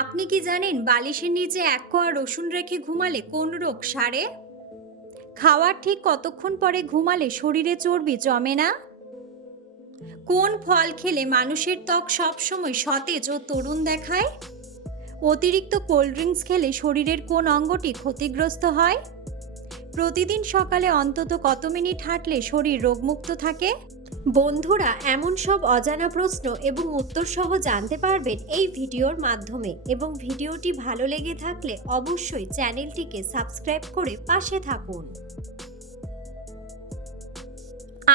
আপনি কি জানেন বালিশের নিচে এক কোয়া রসুন রেখে ঘুমালে কোন রোগ সারে? খাওয়ার ঠিক কতক্ষণ পরে ঘুমালে শরীরে চর্বি জমে না? কোন ফল খেলে মানুষের ত্বক সবসময় সতেজ ও তরুণ দেখায়? অতিরিক্ত কোল্ড ড্রিঙ্কস খেলে শরীরের কোন অঙ্গটি ক্ষতিগ্রস্ত হয়? প্রতিদিন সকালে অন্তত কত মিনিট হাঁটলে শরীর রোগমুক্ত থাকে? বন্ধুরা, এমন সব অজানা প্রশ্ন এবং উত্তর সহ জানতে পারবেন এই ভিডিওর মাধ্যমে, এবং ভিডিওটি ভালো লেগে থাকলে অবশ্যই চ্যানেলটিকে সাবস্ক্রাইব করে পাশে থাকুন।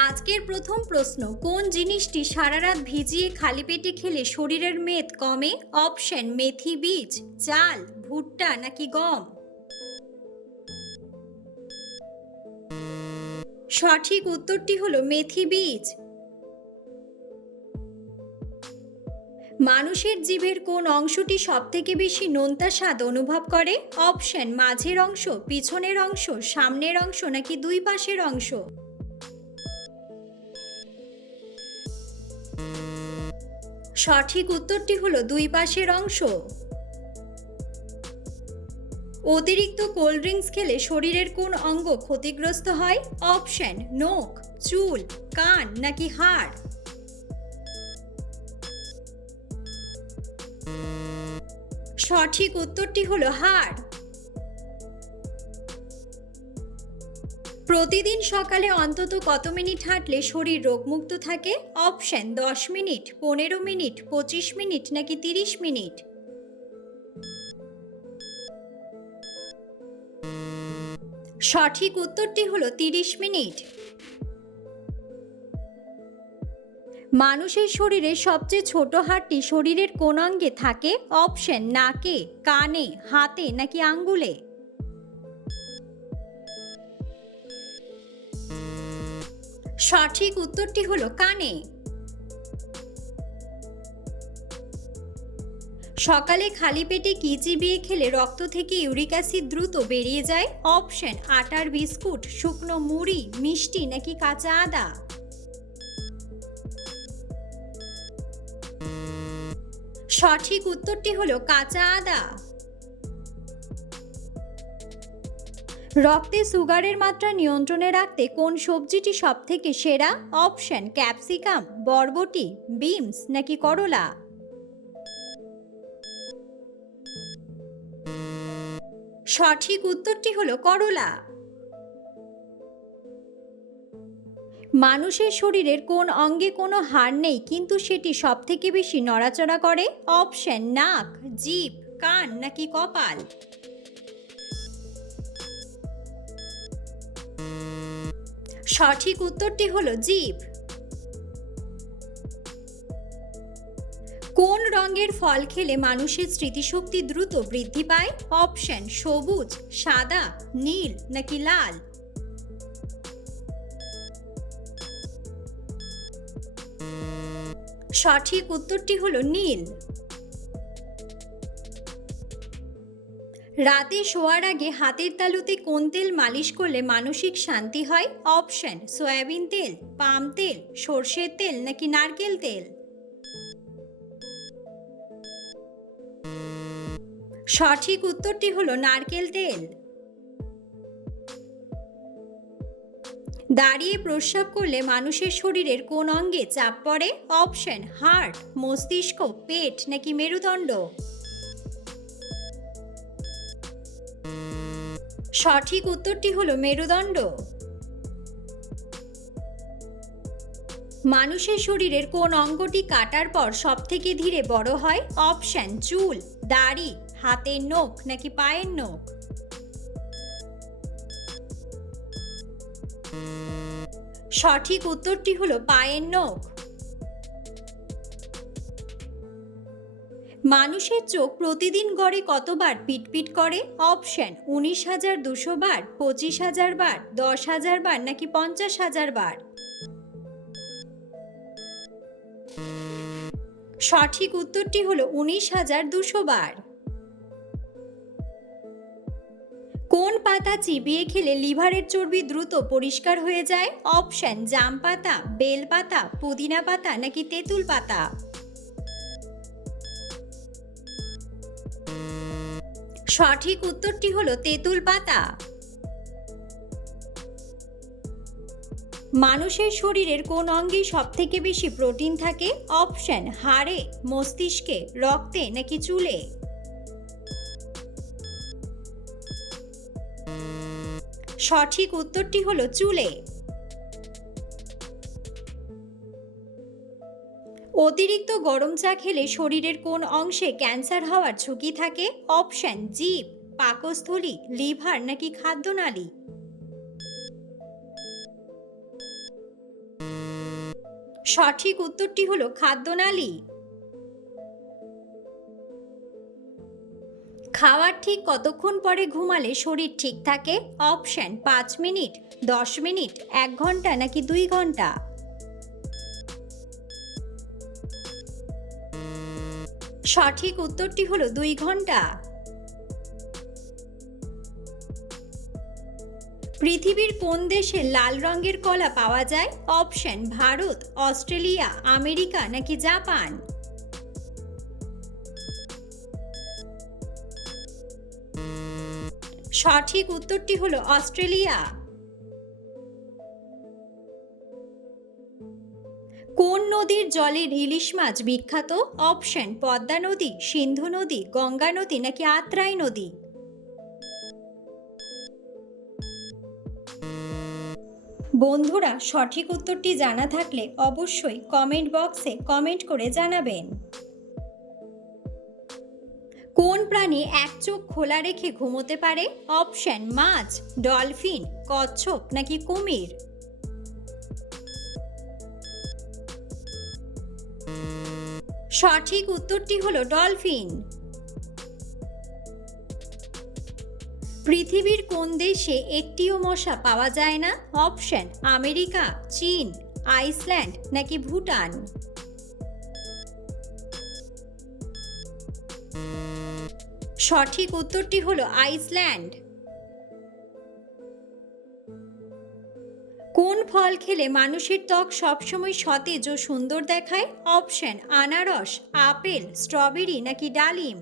আজকের প্রথম প্রশ্ন, কোন জিনিসটি সারা রাত ভিজিয়ে খালি পেটে খেলে শরীরের মেদ কমে? অপশন: মেথি বীজ, চাল, ভুট্টা নাকি গম? সঠিক উত্তরটি হলো মেথি বীজ। মানুষের জিভের কোন অংশটি সবথেকে বেশি নোনতা স্বাদ অনুভব করে? অপশন: মাঝের অংশ, পিছনের অংশ, সামনের অংশ নাকি দুই পাশের অংশ? সঠিক উত্তরটি হলো দুই পাশের অংশ। অতিরিক্ত কোল্ড ড্রিঙ্কস খেলে শরীরের কোন অঙ্গ ক্ষতিগ্রস্ত হয়? অপশন: নখ, চুল, কান নাকি হাড়? সঠিক উত্তরটি হলো হাড়। প্রতিদিন সকালে অন্তত কত মিনিট হাঁটলে শরীর রোগমুক্ত থাকে? অপশন: 10 মিনিট, 15 মিনিট, 25 মিনিট নাকি 30 মিনিট? সঠিক উত্তরটি হলো 30 মিনিট। মানুষের শরীরে সবচেয়ে ছোট হাড়টি শরীরের কোন অঙ্গে থাকে? অপশন: নাকে, কানে, হাতে নাকি আঙ্গুলে? সঠিক উত্তরটি হলো কানে। সকালে খালি পেটে কি চিবিয়ে খেলে রক্ত থেকে ইউরিক অ্যাসিড দ্রুত বেরিয়ে যায়? অপশন: আটার বিস্কুট, শুকনো মুড়ি, মিষ্টি নাকি কাঁচা আদা? সঠিক উত্তরটি হলো কাঁচা আদা। রক্তে সুগারের মাত্রা নিয়ন্ত্রণে রাখতে কোন সবজিটি সবথেকে সেরা? অপশন: ক্যাপসিকাম, বরবটি, বিনস নাকি করলা? সঠিক উত্তরটি হলো করলা। মানুষের শরীরের কোন অঙ্গে কোনো হাড় নেই কিন্তু সেটি সবথেকে বেশি নড়াচড়া করে? অপশন: নাক, জিভ, কান নাকি কপাল? সঠিক উত্তরটি হলো জিভ। কোন রঙের ফল খেলে মানুষের স্মৃতিশক্তি দ্রুত বৃদ্ধি পায়? অপশন: সবুজ, সাদা, নীল নাকি লাল? সঠিক উত্তরটি হলো নীল। রাতে শোয়ার আগে হাতের তালুতে কোন তেল মালিশ করলে মানসিক শান্তি হয়? অপশন: সয়াবিন তেল, পাম তেল, সর্ষের তেল নাকি নারকেল তেল? সঠিক উত্তরটি হলো নারকেল তেল। দাঁড়িয়ে প্রস্রাব করলে মানুষের শরীরের কোন অঙ্গে চাপ পড়ে? অপশন: হার্ট, মস্তিষ্ক, পেট নাকি মেরুদণ্ড? সঠিক উত্তরটি হলো মেরুদণ্ড। মানুষের শরীরের কোন অঙ্গটি কাটার পর সবথেকে ধীরে বড় হয়? অপশন: চুল, দাড়ি, হাতের নখ নাকি পায়ের নখ? সঠিক উত্তরটি হলো পায়ের নখ। মানুষের চোখ প্রতিদিন গড়ে কতবার পিটপিট করে? অপশন: 19,200 বার, 25,000 বার, 10,000 বার নাকি 50,000 বার? সঠিক উত্তরটি হলো 19,200 বার। কোন পাতা চিবিয়ে খেলে লিভারের চর্বি দ্রুত পরিষ্কার হয়ে যায়? অপশন: জাম পাতা, বেল পাতা, পুদিনা পাতা নাকি তেঁতুল পাতা? সঠিক উত্তরটি হলো তেঁতুল পাতা। মানুষের শরীরের কোন অঙ্গে সবথেকে বেশি প্রোটিন থাকে? অপশন: হাড়ে, মস্তিষ্কে, রক্তে নাকি চুলে? সঠিক উত্তরটি হলো চুলে। অতিরিক্ত গরম চা খেলে শরীরের কোন অংশে ক্যান্সার হওয়ার ঝুঁকি থাকে? অপশন: জিভ, পাকস্থলী, লিভার নাকি খাদ্যনালী? সঠিক উত্তরটি হলো খাদ্যনালী। খাওয়ার ঠিক কতক্ষণ পরে ঘুমালে শরীর ঠিক থাকে? অপশন: 5 মিনিট, 10 মিনিট, 1 ঘন্টা নাকি 2 ঘন্টা? সঠিক উত্তরটি হলো 2 ঘন্টা। পৃথিবীর কোন দেশে লাল রঙের কলা পাওয়া যায়? অপশন: ভারত, অস্ট্রেলিয়া, আমেরিকা নাকি জাপান? সঠিক উত্তরটি হলো অস্ট্রেলিয়া। কোন নদীর জলে ইলিশ মাছ বিখ্যাত? অপশন: পদ্মা নদী, সিন্ধু নদী, গঙ্গা নদী নাকি আত্রাই নদী? বন্ধুরা, সঠিক উত্তরটি জানা থাকলে অবশ্যই কমেন্ট বক্সে কমেন্ট করে জানাবেন। কোন প্রাণী এক চোখ খোলা রেখে ঘুমোতে পারে? অপশন: মাছ, ডলফিন, কচ্ছপ নাকি কুমির? সঠিক উত্তরটি হলো ডলফিন। পৃথিবীর কোন দেশে একটিও মশা পাওয়া যায় না? অপশন: আমেরিকা, চীন, আইসল্যান্ড নাকি ভুটান? সঠিক উত্তরটি হলো আইসল্যান্ড। কোন ফল খেলে মানুষের ত্বক সবসময় সতেজ ও সুন্দর দেখায়? অপশন: আনারস, আপেল, স্ট্রবেরি নাকি ডালিম?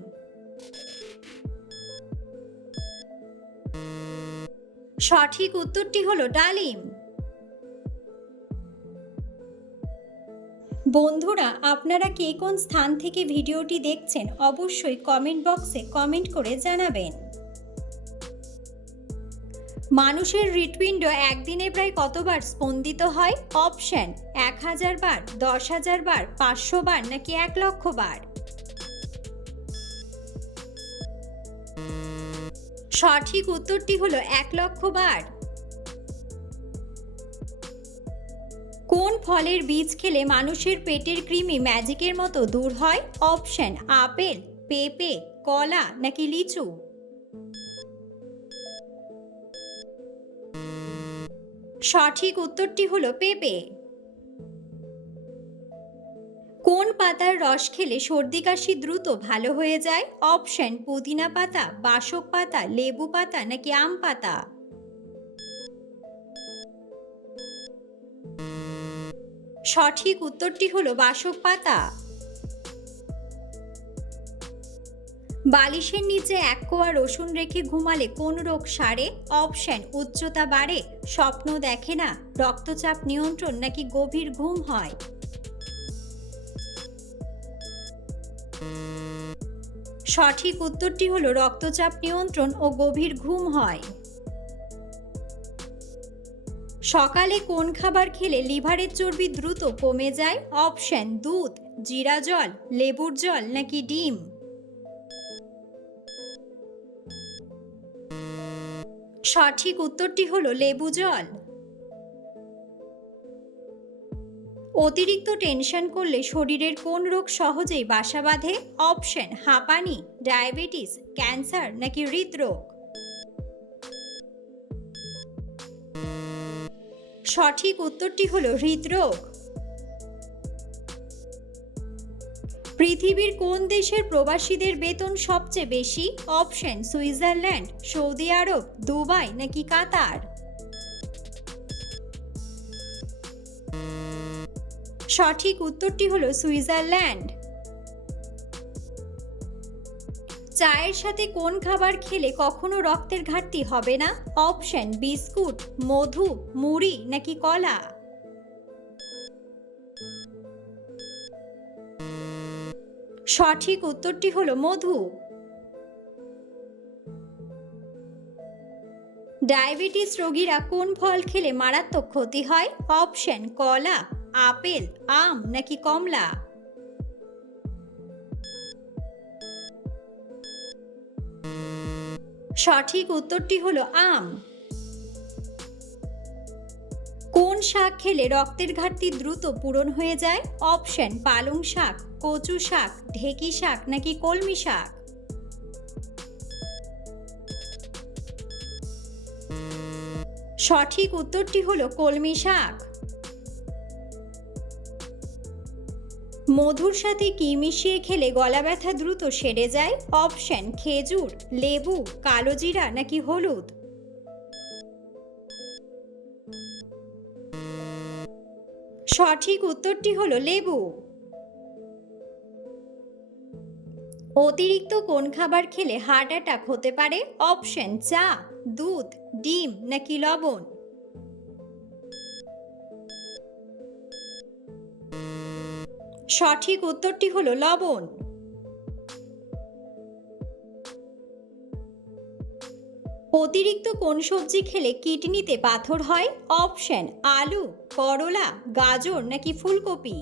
সঠিক উত্তরটি হলো ডালিম। বন্ধুরা, আপনারা কে কোন স্থান থেকে ভিডিওটি দেখছেন অবশ্যই কমেন্ট বক্সে কমেন্ট করে জানাবেন। মানুষের হৃৎপিণ্ড একদিনে প্রায় কতবার স্পন্দিত হয়? অপশন: 1000 বার, 10,000 বার, 500 বার নাকি 1 লক্ষ বার? সঠিক উত্তরটি হলো 1 লক্ষ বার। কোন ফলের বীজ খেলে মানুষের পেটের কৃমি ম্যাজিকের মতো দূর হয়? অপশন: আপেল, পেঁপে, কলা নাকি লিচু? সঠিক উত্তরটি হলো পেঁপে। কোন পাতার রস খেলে সর্দি কাশি দ্রুত ভালো হয়ে যায়? অপশন: পুদিনা পাতা, বাসক পাতা, লেবু পাতা নাকি আম পাতা? সঠিক উত্তরটি হলো বাসক পাতা। বালিশের নিচে 1 কোয়া রসুন রেখে ঘুমালে কোন রোগ সারে? অপশন: উচ্চতা বাড়ে, স্বপ্ন দেখে না, রক্তচাপ নিয়ন্ত্রণ নাকি গভীর ঘুম হয়? সঠিক উত্তরটি হলো রক্তচাপ নিয়ন্ত্রণ ও গভীর ঘুম হয়। সকালে কোন খাবার খেলে লিভারের চর্বি দ্রুত কমে যায়? অপশন: দুধ, জিরা জল, লেবুর জল নাকি ডিম? সঠিক উত্তরটি হলো লেবু জল। অতিরিক্ত টেনশন করলে শরীরের কোন রোগ সহজেই বাসা বাঁধে? অপশন: হাঁপানি, ডায়াবেটিস, ক্যান্সার নাকি হৃদরোগ? সঠিক উত্তরটি হলো হৃদরোগ। পৃথিবীর কোন দেশের প্রবাসীদের বেতন সবচেয়ে বেশি? অপশন: সুইজারল্যান্ড, সৌদি আরব, দুবাই নাকি কাতার? সঠিক উত্তরটি হলো সুইজারল্যান্ড। চায়ের সাথে কোন খাবার খেলে কখনো রক্তের ঘাটতি হবে না? অপশন বিস্কুট, মধু, মুড়ি নাকি কলা? সঠিক উত্তরটি হলো মধু। ডায়াবেটিস রোগীরা কোন ফল খেলে মারাত্মক ক্ষতি হয়? অপশন কলা, আপেল, আম নাকি কমলা? সঠিক উত্তরটি হলো আম। কোন শাক খেলে রক্তের ঘাটতি দ্রুত পূরণ হয়ে যায়? অপশন পালং শাক, কচু শাক, ঢেঁকি শাক নাকি কলমি শাক? সঠিক উত্তরটি হলো কলমি শাক। মধুর সাথে কি মিশিয়ে খেলে গলা ব্যথা দ্রুত সেরে যায়? অপশন খেজুর, লেবু, কালোজিরা নাকি হলুদ? সঠিক উত্তরটি হলো লেবু। অতিরিক্ত কোন খাবার খেলে হার্ট অ্যাটাক হতে পারে? অপশন চা, দুধ, ডিম নাকি লবণ? সঠিক উত্তরটি হলো লবণ। অতিরিক্ত কোন সবজি খেলে কিডনিতে পাথর হয়? অপশন আলু, করলা, গাজর নাকি ফুলকপি?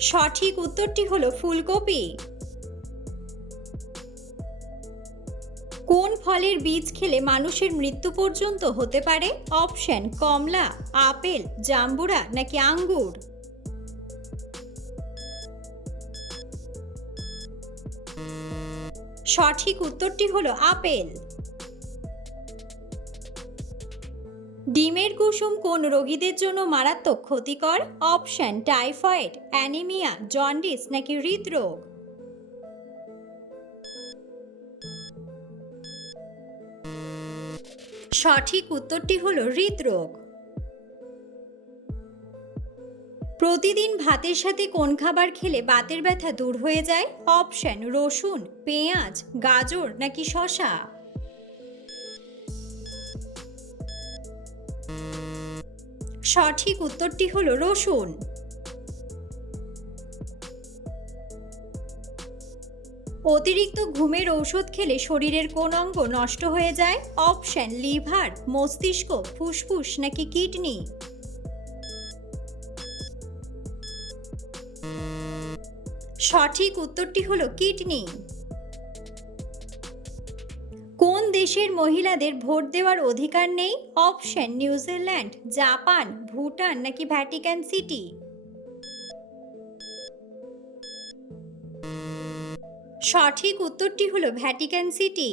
সঠিক উত্তরটি হলো ফুলকপি। কোন ফলের বীজ খেলে মানুষের মৃত্যু পর্যন্ত হতে পারে? অপশন কমলা, আপেল, জাম্বুরা নাকি আঙ্গুর? সঠিক উত্তরটি হলো আপেল। ডিমের কুসুম কোন রোগীদের জন্য মারাত্মক ক্ষতিকর? অপশন টাইফয়েড, অ্যানিমিয়া, জন্ডিস নাকি হৃদরোগ? সঠিক উত্তরটি হলো হৃদরোগ। প্রতিদিন ভাতের সাথে কোন খাবার খেলে বাতের ব্যথা দূর হয়ে যায়? অপশন রসুন, পেঁয়াজ, গাজর নাকি শসা? সঠিক উত্তরটি হলো রসুন। অতিরিক্ত ঘুমের ঔষধ খেলে শরীরের কোন অঙ্গ নষ্ট হয়ে যায়? অপশন লিভার, মস্তিষ্ক, ফুসফুস নাকি কিডনি? সঠিক উত্তরটি হলো কিডনি। কোন দেশের মহিলাদের ভোট দেওয়ার অধিকার নেই? অপশন নিউজিল্যান্ড, জাপান, ভুটান নাকি ভ্যাটিকান সিটি? সঠিক উত্তরটি হলো ভ্যাটিকান সিটি।